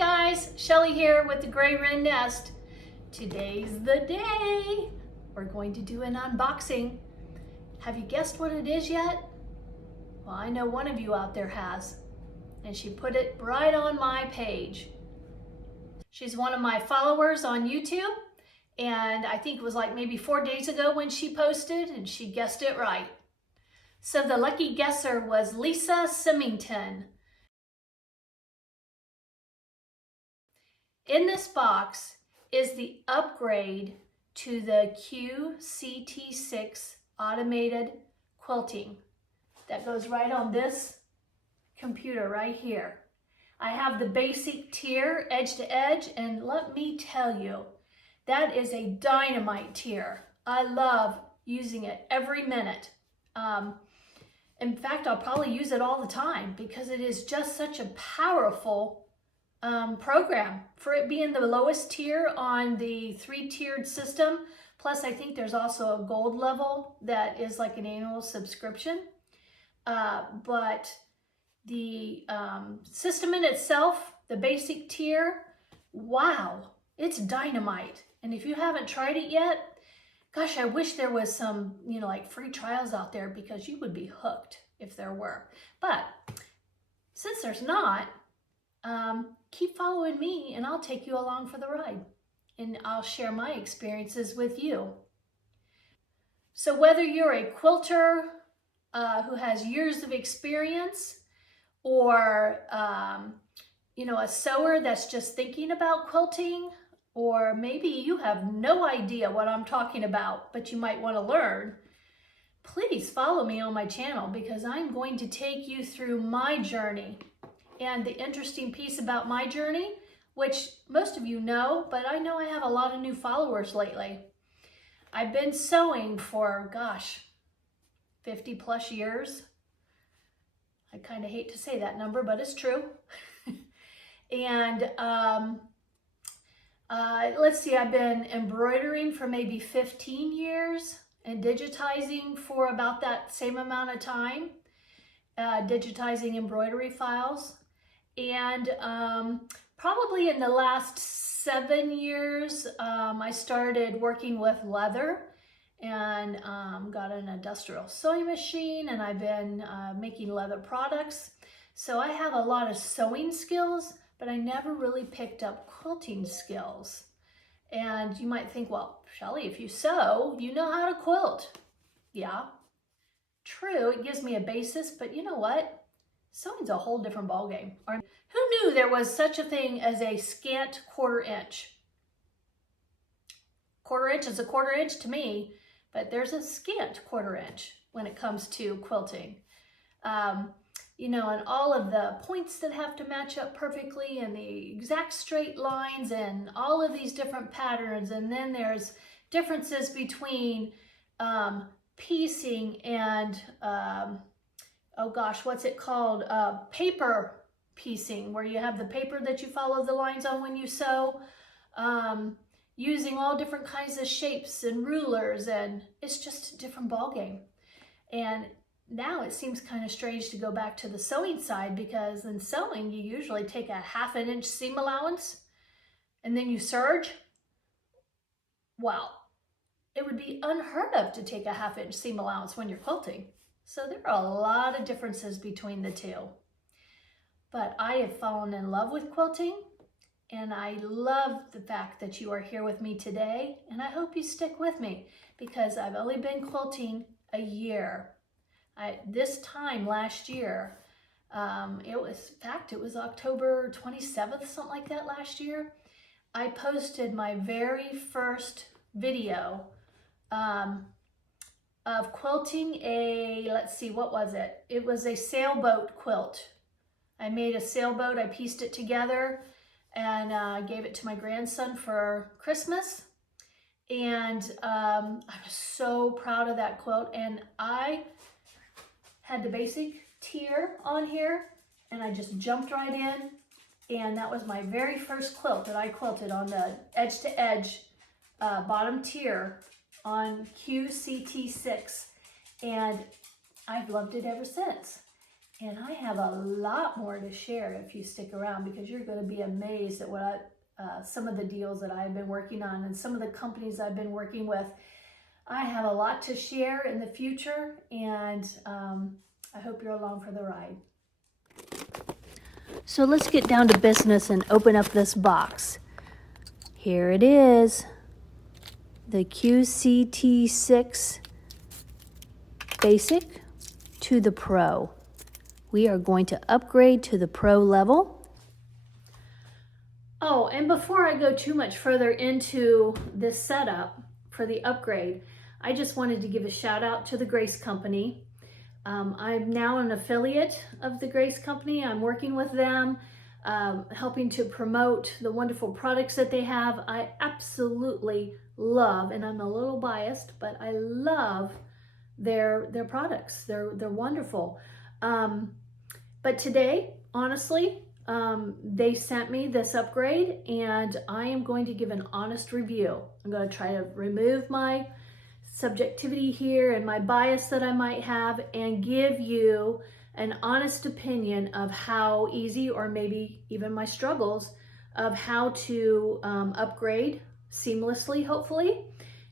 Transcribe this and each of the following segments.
guys, Shelly here with the Gray Wren Nest. Today's the day. We're going to do an unboxing. Have you guessed what it is yet? Well, I know one of you out there has, and she put it right on my page. She's one of my followers on YouTube, and I think it was like maybe 4 days ago when she posted, and she guessed it right. So the lucky guesser was Lisa Symington. In this box is the upgrade to the QCT6 automated quilting that goes right on this computer right here. I have the basic tier edge to edge, and let me tell you, that is a dynamite tier. I love using it every minute. In fact, I'll probably use it all the time because it is just such a powerful program for it being the lowest tier on the 3-tiered system. Plus, I think there's also a gold level that is like an annual subscription. But the system in itself, the basic tier, wow, it's dynamite. And if you haven't tried it yet, gosh, I wish there was some, like free trials out there, because you would be hooked if there were. But since there's not, keep following me and I'll take you along for the ride, and I'll share my experiences with you. So whether you're a quilter who has years of experience, or a sewer that's just thinking about quilting, or maybe you have no idea what I'm talking about, but you might want to learn, please follow me on my channel, because I'm going to take you through my journey. And the interesting piece about my journey, which most of you know, but I know I have a lot of new followers lately. I've been sewing for, gosh, 50 plus years. I kind of hate to say that number, but it's true. And let's see, I've been embroidering for maybe 15 years and digitizing for about that same amount of time, digitizing embroidery files. And probably in the last 7 years, I started working with leather and got an industrial sewing machine, and I've been making leather products. So I have a lot of sewing skills, but I never really picked up quilting skills. And you might think, well, Shelly, if you sew, you know how to quilt. Yeah, true, it gives me a basis, but you know what? Sewing's a whole different ballgame. Who knew there was such a thing as a scant 1/4 inch? 1/4 inch is a 1/4 inch to me, but there's a scant 1/4 inch when it comes to quilting. And all of the points that have to match up perfectly, and the exact straight lines, and all of these different patterns. And then there's differences between piecing and oh gosh, what's it called? Paper piecing, where you have the paper that you follow the lines on when you sew, using all different kinds of shapes and rulers, and it's just a different ballgame. And now it seems kind of strange to go back to the sewing side, because in sewing, you usually take a 1/2 inch seam allowance and then you serge. Well, it would be unheard of to take a 1/2 inch seam allowance when you're quilting. So there are a lot of differences between the two. But I have fallen in love with quilting, and I love the fact that you are here with me today, and I hope you stick with me, because I've only been quilting a year. This time last year, it was October 27th, something like that last year, I posted my very first video of quilting let's see, what was it? It was a sailboat quilt. I made a sailboat, I pieced it together, and gave it to my grandson for Christmas. And I was so proud of that quilt. And I had the basic tier on here, and I just jumped right in. And that was my very first quilt that I quilted on the edge to edge bottom tier on QCT6, and I've loved it ever since. And I have a lot more to share if you stick around, because you're going to be amazed at what some of the deals that I've been working on and some of the companies I've been working with. I have a lot to share in the future, and I hope you're along for the ride. So let's get down to business and open up this box. Here it is, the QCT6 Basic to the Pro. We are going to upgrade to the Pro level. Oh, and before I go too much further into this setup for the upgrade, I just wanted to give a shout out to the Grace Company. I'm now an affiliate of the Grace Company. I'm working with them, helping to promote the wonderful products that they have. I absolutely love, and I'm a little biased, but I love their products. They're wonderful. But today, honestly, they sent me this upgrade, and I am going to give an honest review. I'm going to try to remove my subjectivity here and my bias that I might have, and give you an honest opinion of how easy, or maybe even my struggles, of how to upgrade seamlessly, hopefully.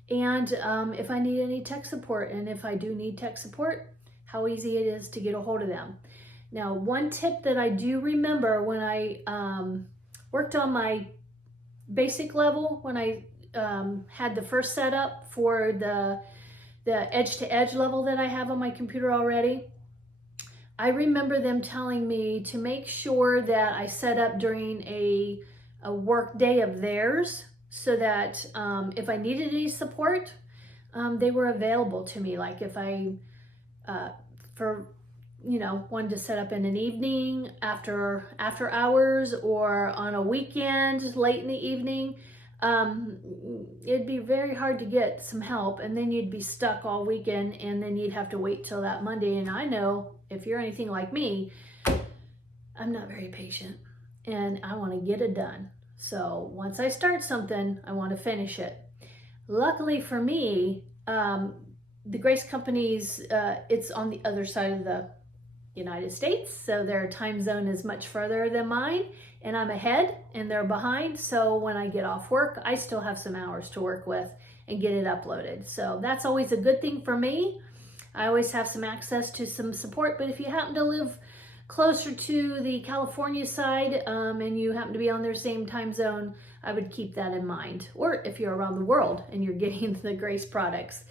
And if I need any tech support, and if I do need tech support, how easy it is to get a hold of them. Now, one tip that I do remember when I worked on my basic level, when I had the first setup for the edge-to-edge level that I have on my computer already, I remember them telling me to make sure that I set up during a work day of theirs, so that if I needed any support, they were available to me. Like if I, wanted to set up in an evening after hours, or on a weekend late in the evening, it'd be very hard to get some help, and then you'd be stuck all weekend, and then you'd have to wait till that Monday. And I know, if you're anything like me, I'm not very patient, and I want to get it done. So once I start something, I want to finish it. Luckily for me, the Grace Company's, it's on the other side of the United States, so their time zone is much further than mine, and I'm ahead and they're behind. So when I get off work, I still have some hours to work with and get it uploaded. So that's always a good thing for me. I always have some access to some support. But if you happen to live closer to the California side, and you happen to be on their same time zone, I would keep that in mind. Or if you're around the world and you're getting the Grace products,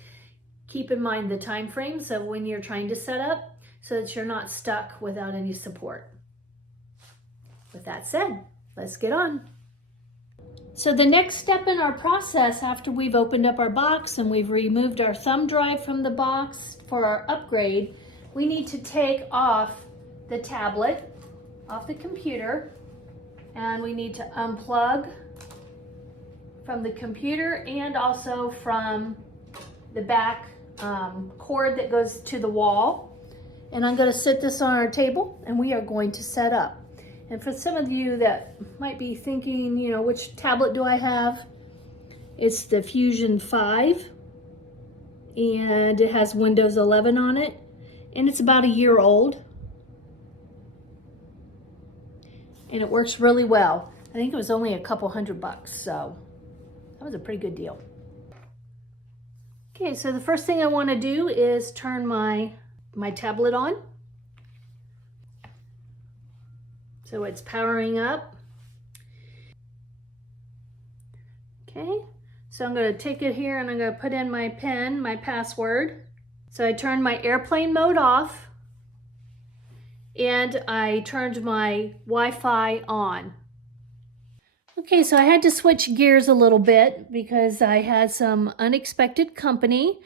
keep in mind the time frames of when you're trying to set up, so that you're not stuck without any support. With that said, let's get on. So the next step in our process, after we've opened up our box and we've removed our thumb drive from the box for our upgrade, we need to take off the tablet off the computer, and we need to unplug from the computer and also from the back cord that goes to the wall. And I'm going to sit this on our table, and we are going to set up. And for some of you that might be thinking, which tablet do I have? It's the Fusion 5, and it has Windows 11 on it, and it's about a year old. And it works really well. I think it was only a couple $100, so that was a pretty good deal. Okay, so the first thing I want to do is turn my tablet on. So it's powering up. Okay, so I'm going to take it here and I'm going to put in my PIN, my password. So I turned my airplane mode off, and I turned my Wi-Fi on. Okay, so I had to switch gears a little bit because I had some unexpected company.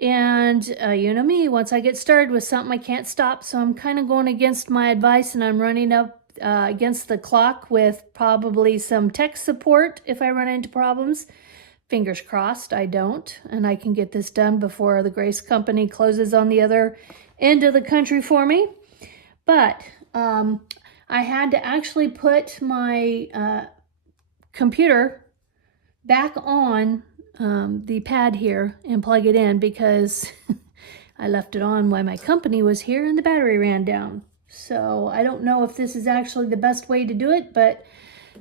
And you know me, once I get started with something, I can't stop. So I'm kind of going against my advice, and I'm running up against the clock with probably some tech support if I run into problems. Fingers crossed I don't, and I can get this done before the Grace Company closes on the other end of the country for me. But I had to actually put my computer back on the pad here and plug it in, because I left it on while my company was here and the battery ran down. So I don't know if this is actually the best way to do it, but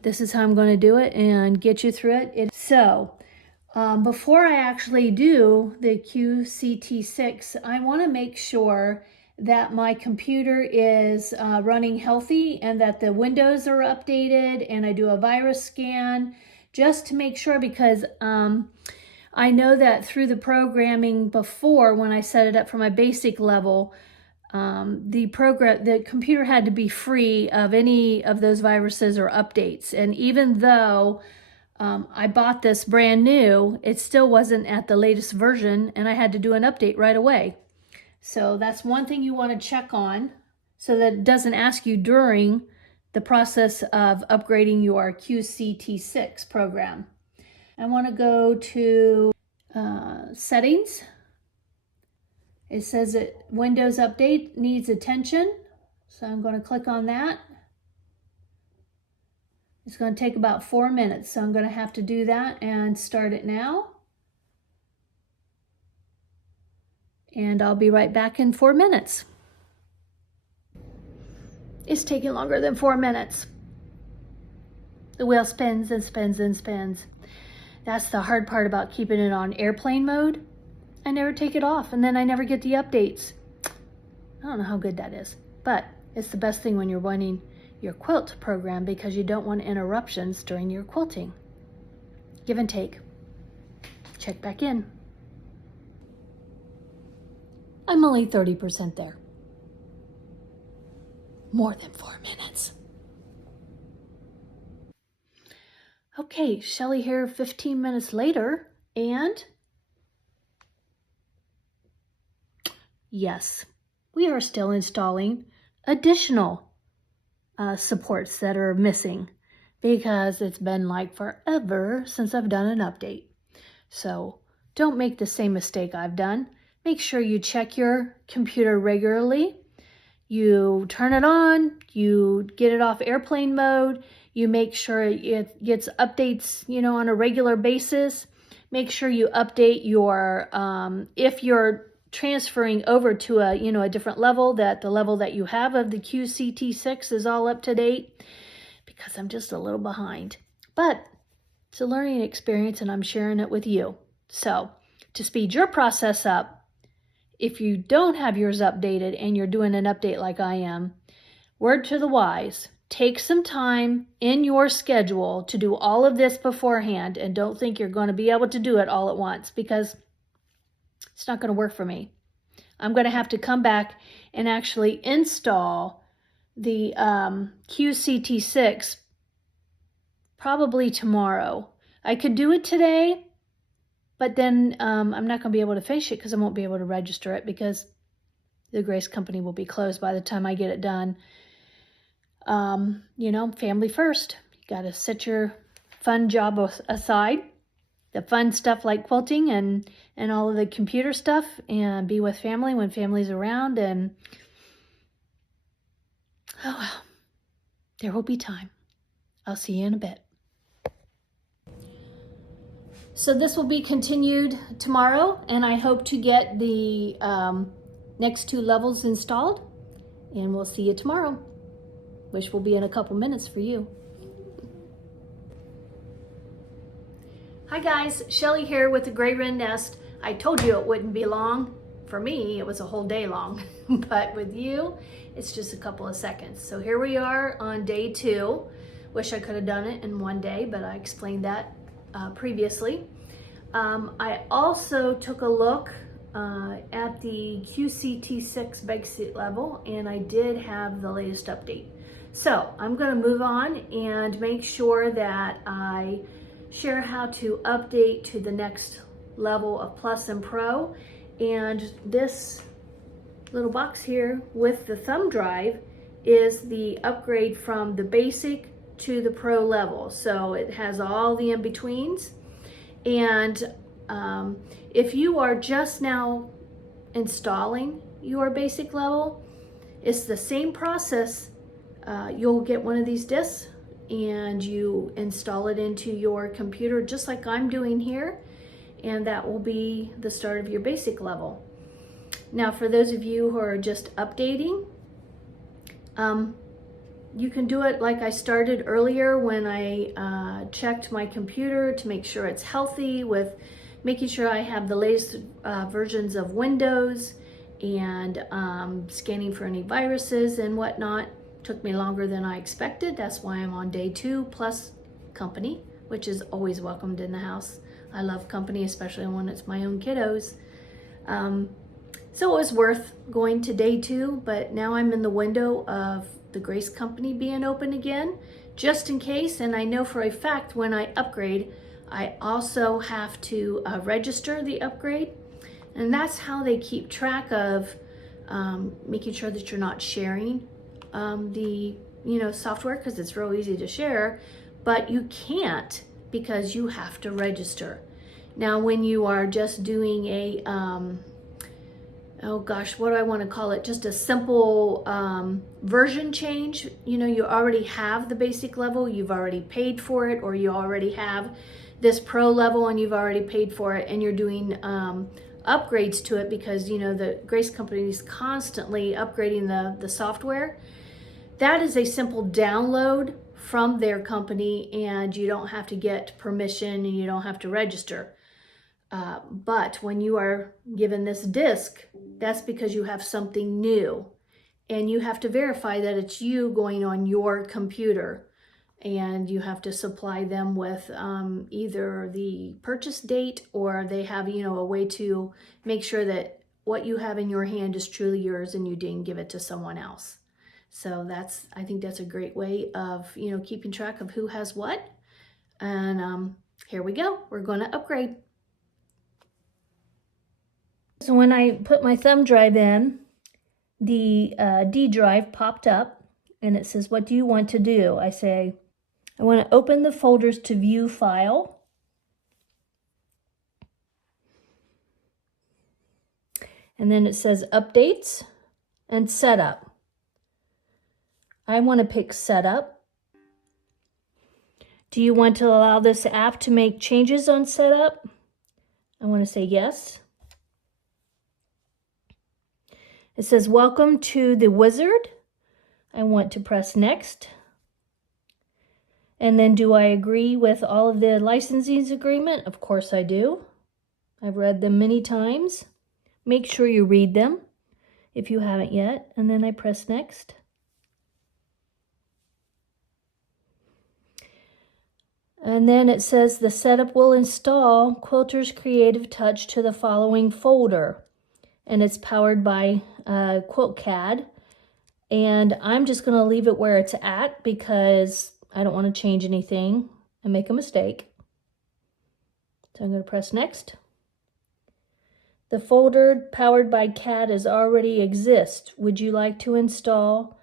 this is how I'm going to do it and get you through it. Before I actually do the QCT6, I want to make sure that my computer is running healthy and that the windows are updated, and I do a virus scan just to make sure, because I know that through the programming before, when I set it up for my basic level, the computer had to be free of any of those viruses or updates. And even though I bought this brand new, it still wasn't at the latest version, and I had to do an update right away. So that's one thing you want to check on, so that it doesn't ask you during the process of upgrading your QCT6 program. I want to go to settings. It says that Windows Update needs attention, so I'm going to click on that. It's going to take about 4 minutes, so I'm going to have to do that and start it now. And I'll be right back in 4 minutes. It's taking longer than 4 minutes. The wheel spins and spins and spins. That's the hard part about keeping it on airplane mode. I never take it off, and then I never get the updates. I don't know how good that is, but it's the best thing when you're running your quilt program, because you don't want interruptions during your quilting. Give and take. Check back in. I'm only 30% there. More than 4 minutes. Okay, Shelly here 15 minutes later, and yes, we are still installing additional supports that are missing, because it's been like forever since I've done an update. So don't make the same mistake I've done. Make sure you check your computer regularly. You turn it on, you get it off airplane mode, you make sure it gets updates, on a regular basis. Make sure you update your, if you're transferring over to a different level, that the level that you have of the QCT6 is all up to date, because I'm just a little behind. But it's a learning experience, and I'm sharing it with you. So to speed your process up, if you don't have yours updated and you're doing an update like I am, word to the wise, take some time in your schedule to do all of this beforehand, and don't think you're going to be able to do it all at once, because it's not going to work for me. I'm going to have to come back and actually install the QCT6 probably tomorrow. I could do it today, but then I'm not going to be able to finish it, because I won't be able to register it, because the Grace Company will be closed by the time I get it done. Family first. You got to set your fun job aside, the fun stuff like quilting and all of the computer stuff, and be with family when family's around. And oh well, there will be time. I'll see you in a bit. So this will be continued tomorrow, and I hope to get the next 2 levels installed, and we'll see you tomorrow, which will be in a couple minutes for you. Hi guys, Shelly here with the Gray Wren Nest. I told you it wouldn't be long. For me, it was a whole day long, but with you, it's just a couple of seconds. So here we are on day 2. Wish I could have done it in one day, but I explained that previously. I also took a look at the QCT6 basic level, and I did have the latest update. So I'm going to move on and make sure that I share how to update to the next level of Plus and Pro. And this little box here with the thumb drive is the upgrade from the basic to the Pro level. So it has all the in-betweens. And if you are just now installing your basic level, it's the same process. You'll get one of these discs and you install it into your computer just like I'm doing here, and that will be the start of your basic level. Now for those of you who are just updating, You can do it like I started earlier when I checked my computer to make sure it's healthy, with making sure I have the latest versions of Windows, and scanning for any viruses and whatnot. Took me longer than I expected. That's why I'm on day 2 plus company, which is always welcomed in the house. I love company, especially when it's my own kiddos. So it was worth going to day 2, but now I'm in the window of the Grace Company being open again, just in case. And I know for a fact when I upgrade, I also have to register the upgrade. And that's how they keep track of making sure that you're not sharing the software, because it's real easy to share, but you can't because you have to register. Now, when you are just doing a oh gosh, what do I want to call it? Just a simple version change. You already have the basic level, you've already paid for it, or you already have this pro level and you've already paid for it, and you're doing upgrades to it because the Grace Company is constantly upgrading the software. That is a simple download from their company, and you don't have to get permission and you don't have to register. But when you are given this disc, that's because you have something new, and you have to verify that it's you going on your computer, and you have to supply them with either the purchase date, or they have a way to make sure that what you have in your hand is truly yours and you didn't give it to someone else. So I think that's a great way of keeping track of who has what. And here we go, we're going to upgrade. So when I put my thumb drive in, the D drive popped up and it says, what do you want to do? I say, I want to open the folders to view file. And then it says updates and setup. I want to pick setup. Do you want to allow this app to make changes on setup? I want to say yes. It says, welcome to the wizard. I want to press next. And then, do I agree with all of the licensing agreement? Of course I do. I've read them many times. Make sure you read them if you haven't yet. And then I press next. And then it says the setup will install Quilter's Creative Touch to the following folder. And it's powered by QuiltCAD. And I'm just going to leave it where it's at because I don't want to change anything and make a mistake. So I'm going to press next. The folder powered by CAD already exists. Would you like to install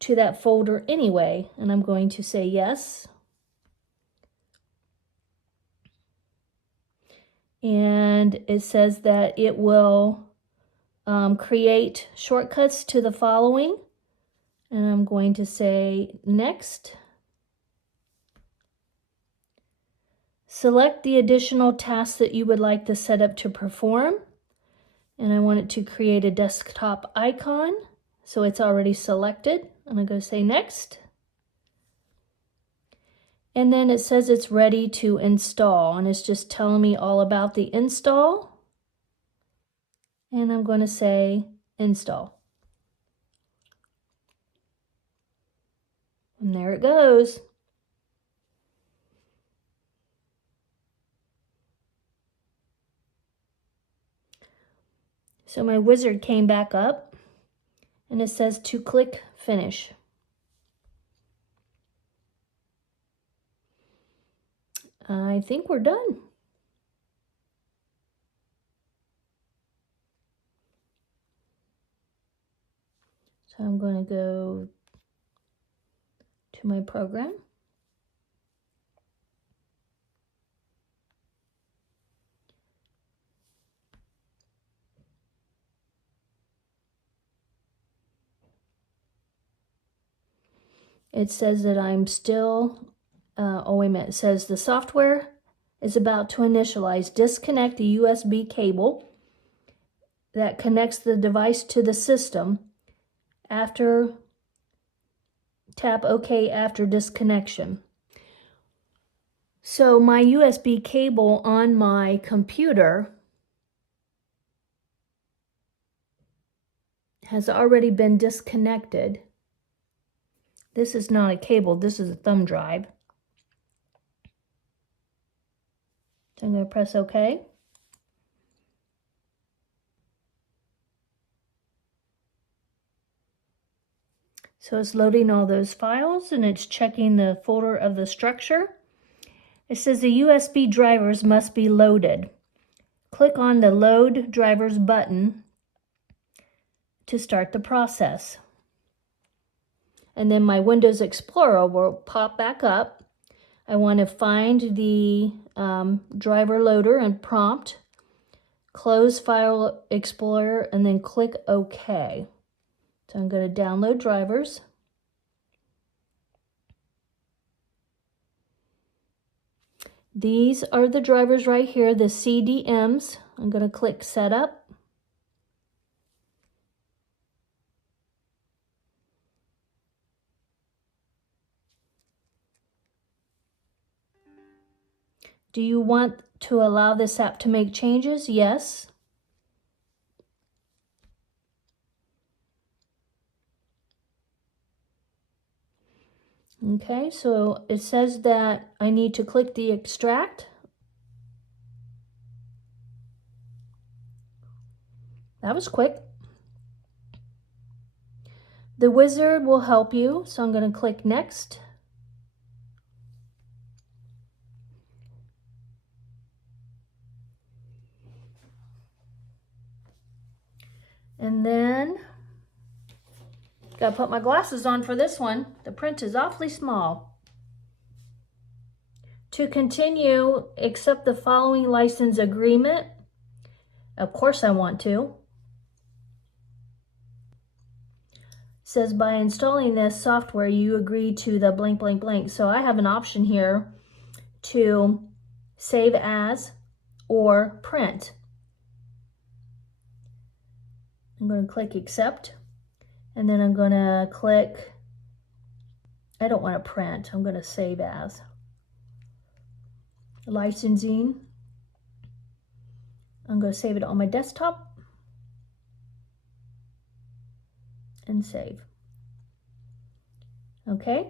to that folder anyway? And I'm going to say yes. And it says that it will create shortcuts to the following. And I'm going to say next. Select the additional tasks that you would like the setup to perform. And I want it to create a desktop icon. So it's already selected. I'm going to go say next. And then it says it's ready to install. And it's just telling me all about the install. And I'm going to say install. And there it goes. So my wizard came back up and it says to click finish. I think we're done. So I'm going to go to my program. It says that I'm still, oh wait a minute, it says the software is about to initialize. Disconnect the USB cable that connects the device to the system. After Tap OK after disconnection. So my USB cable on my computer has already been disconnected. This is not a cable, this is a thumb drive. So I'm going to press OK. So it's loading all those files and it's checking the folder of the structure. It says the USB drivers must be loaded. Click on the Load Drivers button to start the process. And then my Windows Explorer will pop back up. I want to find the driver loader and prompt, close File Explorer, and then click OK. So I'm going to download drivers. These are the drivers right here, the CDMs. I'm going to click Setup. Do you want to allow this app to make changes? Yes. Okay, so it says that I need to click the extract. That was quick. The wizard will help you, so I'm going to click Next. And then, gotta put my glasses on for this one. The print is awfully small. To continue, accept the following license agreement. Of course I want to. It says by installing this software, you agree to the blank, blank, blank. So I have an option here to save as or print. I'm going to click accept, and then I'm going to click, I don't want to print, I'm going to save as. Licensing, I'm going to save it on my desktop and save. Okay,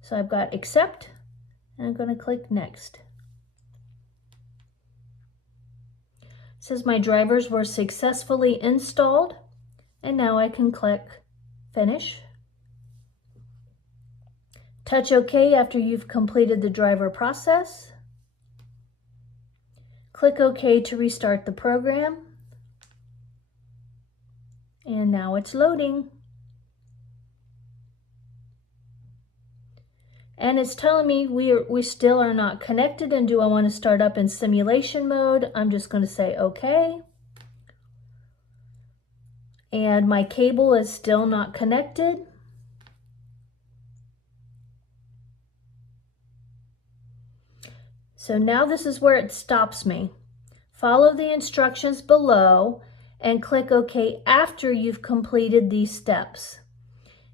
so I've got accept, and I'm going to click next. It says my drivers were successfully installed. And now I can click Finish. Touch OK after you've completed the driver process. Click OK to restart the program. And now it's loading. And it's telling me we still are not connected, and do I want to start up in simulation mode? I'm just going to say OK. And my cable is still not connected. So now this is where it stops me. Follow the instructions below and click OK after you've completed these steps.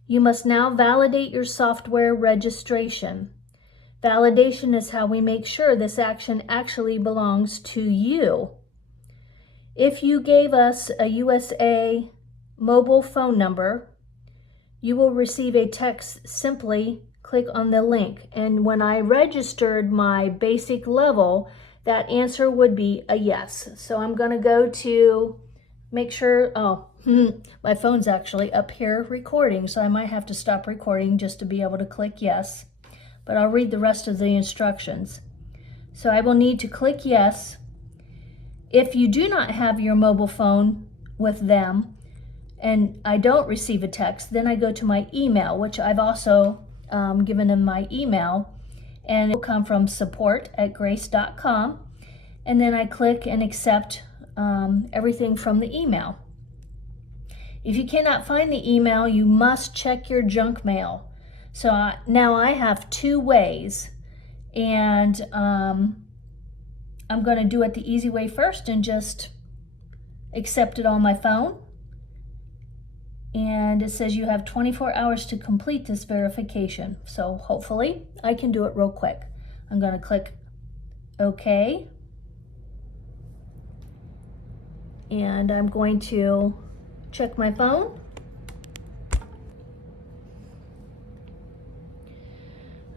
You must now validate your software registration. Validation is how we make sure this action actually belongs to you. If you gave us a USA mobile phone number, you will receive a text. Simply click on the link. And when I registered my basic level, that answer would be a yes. So I'm going to go to make sure, my phone's actually up here recording, so I might have to stop recording just to be able to click yes. But I'll read the rest of the instructions. So I will need to click yes. If you do not have your mobile phone with them, and I don't receive a text, then I go to my email, which I've also given them my email, and it will come from support@grace.com, and then I click and accept everything from the email. If you cannot find the email, you must check your junk mail. So now I have two ways, and I'm going to do it the easy way first and just accept it on my phone. And it says you have 24 hours to complete this verification. So hopefully I can do it real quick. I'm going to click OK. And I'm going to check my phone.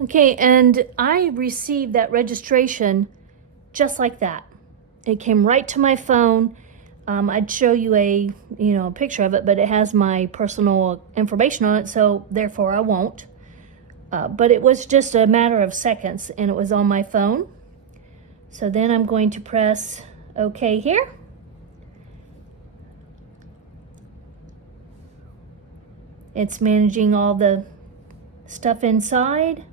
Okay, and I received that registration just like that. It came right to my phone. I'd show you a picture of it, but it has my personal information on it, so therefore I won't. But it was just a matter of seconds, and it was on my phone. So then I'm going to press OK here. It's managing all the stuff inside.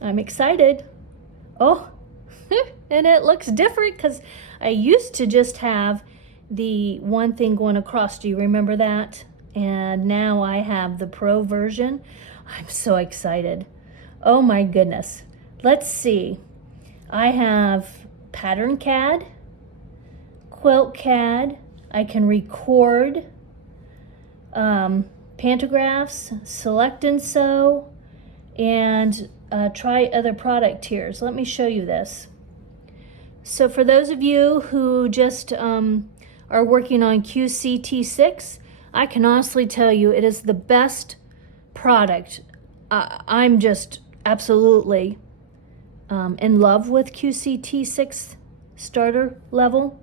I'm excited. Oh, and it looks different because I used to just have the one thing going across. Do you remember that? And now I have the Pro version. I'm so excited. Oh my goodness. Let's see. I have Pattern CAD, Quilt CAD. I can record pantographs, select and sew, and try other product tiers. Let me show you this. So for those of you who just are working on QCT6, I can honestly tell you it is the best product. I'm just absolutely in love with QCT6 starter level.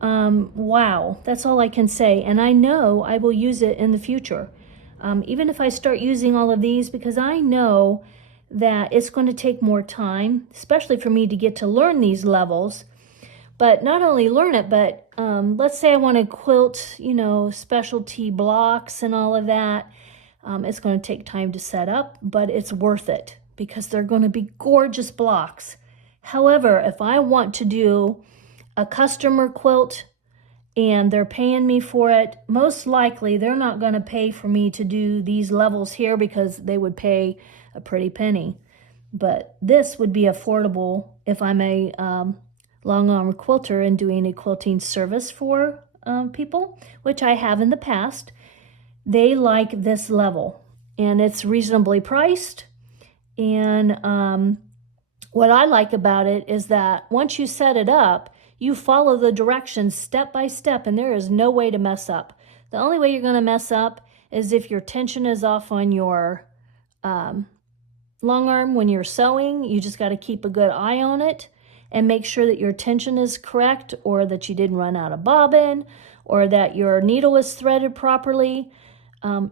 Wow, that's all I can say. And I know I will use it in the future. Even if I start using all of these, because I know that it's going to take more time, especially for me to get to learn these levels. But not only learn it, but let's say I want to quilt, specialty blocks and all of that. It's going to take time to set up, but it's worth it because they're going to be gorgeous blocks. However, if I want to do a customer quilt and they're paying me for it, most likely they're not going to pay for me to do these levels here because they would pay a pretty penny. But this would be affordable if I'm a long arm quilter and doing a quilting service for people, which I have in the past. They like this level and it's reasonably priced. And what I like about it is that once you set it up, you follow the directions step by step and there is no way to mess up. The only way you're going to mess up is if your tension is off on your long arm when you're sewing. You just got to keep a good eye on it and make sure that your tension is correct, or that you didn't run out of bobbin, or that your needle is threaded properly.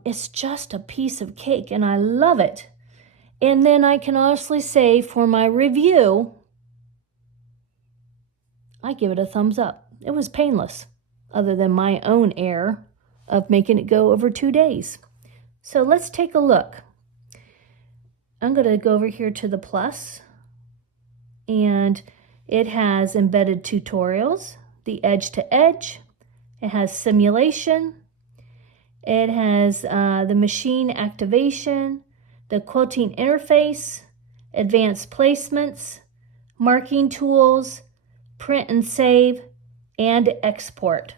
It's just a piece of cake and I love it. And then I can honestly say for my review, I give it a thumbs up. It was painless, other than my own error of making it go over 2 days. So let's take a look. I'm going to go over here to the plus, and it has embedded tutorials, the edge to edge. It has simulation. It has the machine activation, the quilting interface, advanced placements, marking tools, print and save, and export.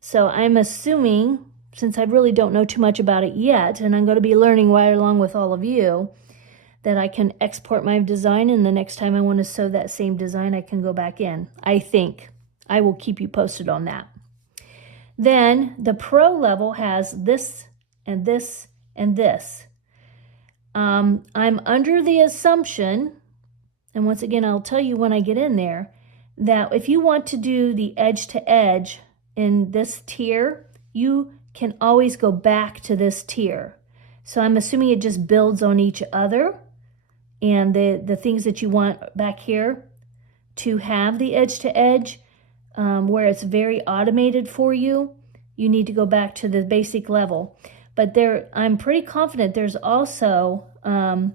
So I'm assuming, since I really don't know too much about it yet, and I'm going to be learning right along with all of you, that I can export my design, and the next time I want to sew that same design, I can go back in. I think. I will keep you posted on that. Then the Pro level has this and this and this. I'm under the assumption, and once again, I'll tell you when I get in there, that if you want to do the edge to edge in this tier, you can always go back to this tier. So I'm assuming it just builds on each other, and the things that you want back here to have the edge to edge, where it's very automated for you, you need to go back to the basic level. But there, I'm pretty confident there's also a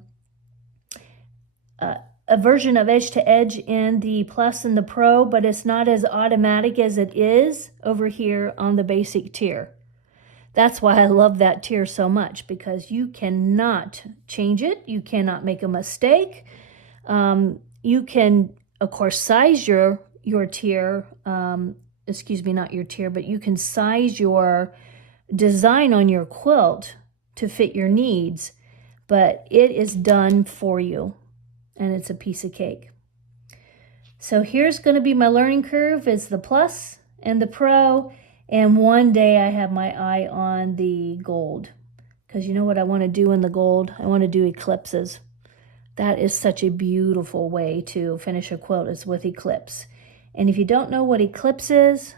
version of edge to edge in the Plus and the Pro, but it's not as automatic as it is over here on the basic tier. That's why I love that tier so much, because you cannot change it. You cannot make a mistake. You can, of course, size your tier excuse me, not your tier, but you can size your design on your quilt to fit your needs, but it is done for you and it's a piece of cake. So here's going to be my learning curve. It's the plus and the pro, and one day I have my eye on the gold, because you know what I want to do in the gold? I want to do eclipses. That is such a beautiful way to finish a quilt, is with eclipse. And if you don't know what eclipse is,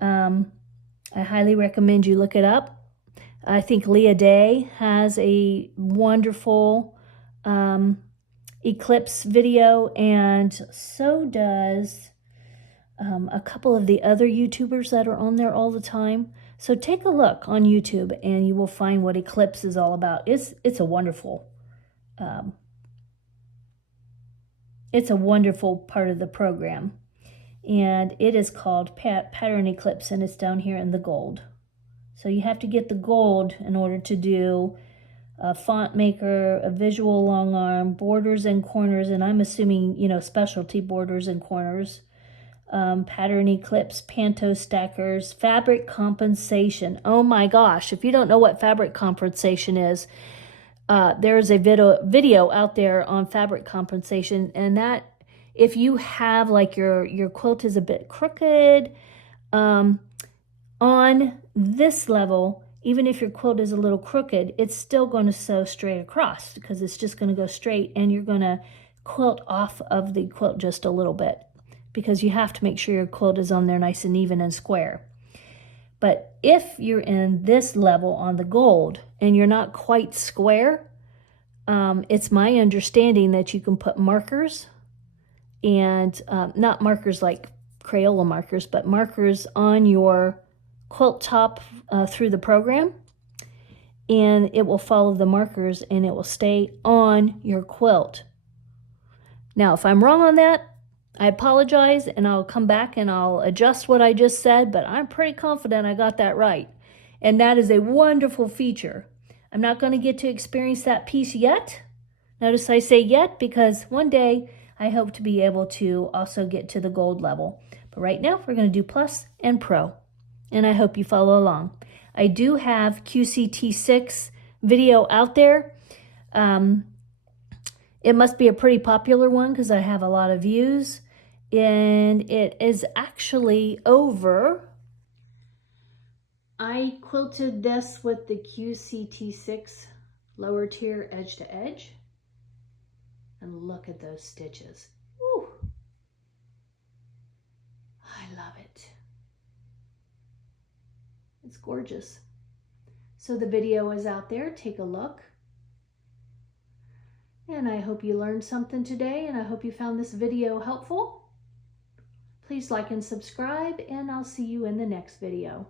I highly recommend you look it up. I think Leah Day has a wonderful eclipse video, and so does a couple of the other YouTubers that are on there all the time. So take a look on YouTube and you will find what eclipse is all about. It's a wonderful part of the program, and it is called Pattern Eclipse, and it's down here in the gold. So you have to get the gold in order to do a font maker, a visual long arm, borders and corners, and I'm assuming, you know, specialty borders and corners, pattern eclipse, panto stackers, fabric compensation. Oh my gosh, if you don't know what fabric compensation is, there's a video out there on fabric compensation, and that if you have like your quilt is a bit crooked, on this level, even if your quilt is a little crooked, it's still going to sew straight across, because it's just going to go straight, and you're going to quilt off of the quilt just a little bit, because you have to make sure your quilt is on there nice and even and square. But if you're in this level on the gold and you're not quite square, it's my understanding that you can put markers, and not markers like Crayola markers, but markers on your quilt top through the program, and it will follow the markers and it will stay on your quilt. Now, if I'm wrong on that, I apologize, and I'll come back and I'll adjust what I just said, but I'm pretty confident I got that right. And that is a wonderful feature. I'm not going to get to experience that piece yet. Notice I say yet, because one day I hope to be able to also get to the gold level. But right now we're going to do plus and pro, and I hope you follow along. I do have QCT6 video out there. It must be a pretty popular one because I have a lot of views, and it is actually over. I quilted this with the QCT6 lower tier edge to edge, and look at those stitches. Woo! I love it. It's gorgeous. So the video is out there. Take a look. And I hope you learned something today, and I hope you found this video helpful. Please like and subscribe, and I'll see you in the next video.